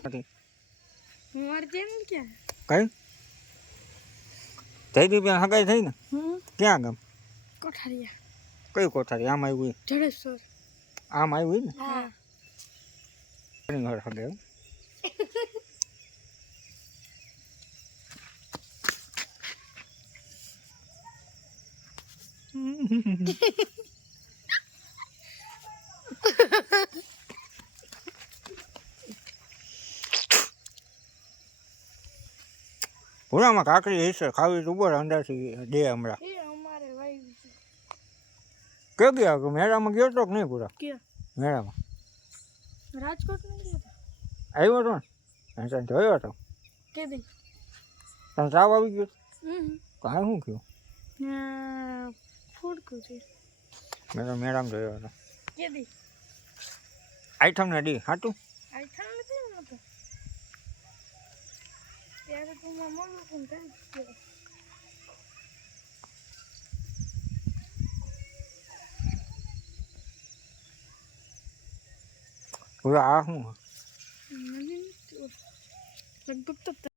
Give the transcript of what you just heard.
માર જેમ ક્યાં કઈ જયદીપ હગાઈ થઈ ને ક્યાં ગામ કોઠારિયા કઈ કોઠારી આમ આવ્યું જડેશ્વર આમ આવ્યું ને હા ઘર હગાઈ પૂરામાં કાકડી હશે ખાવી તો બોલ અંદાજથી દે હમણાં એ અમારે વાઈ કે ગયા મેળામાં ગયો તો કે નહીં પૂરા કે મેળામાં રાજકોટ ને ગયા આવ્યો તો ને તને જોયો હતો કે દી તને તાવ આવી ગયો કાંઈ શું થયું ફૂડ કુજી મેં તો મેળામાં જોયો હતો કે દી આઈટમ ને ડી હાટું આઈ થાન નથી ને તો ત્યારે તું માં મળું પણ કરી પૂરા આ શું લગભગ તો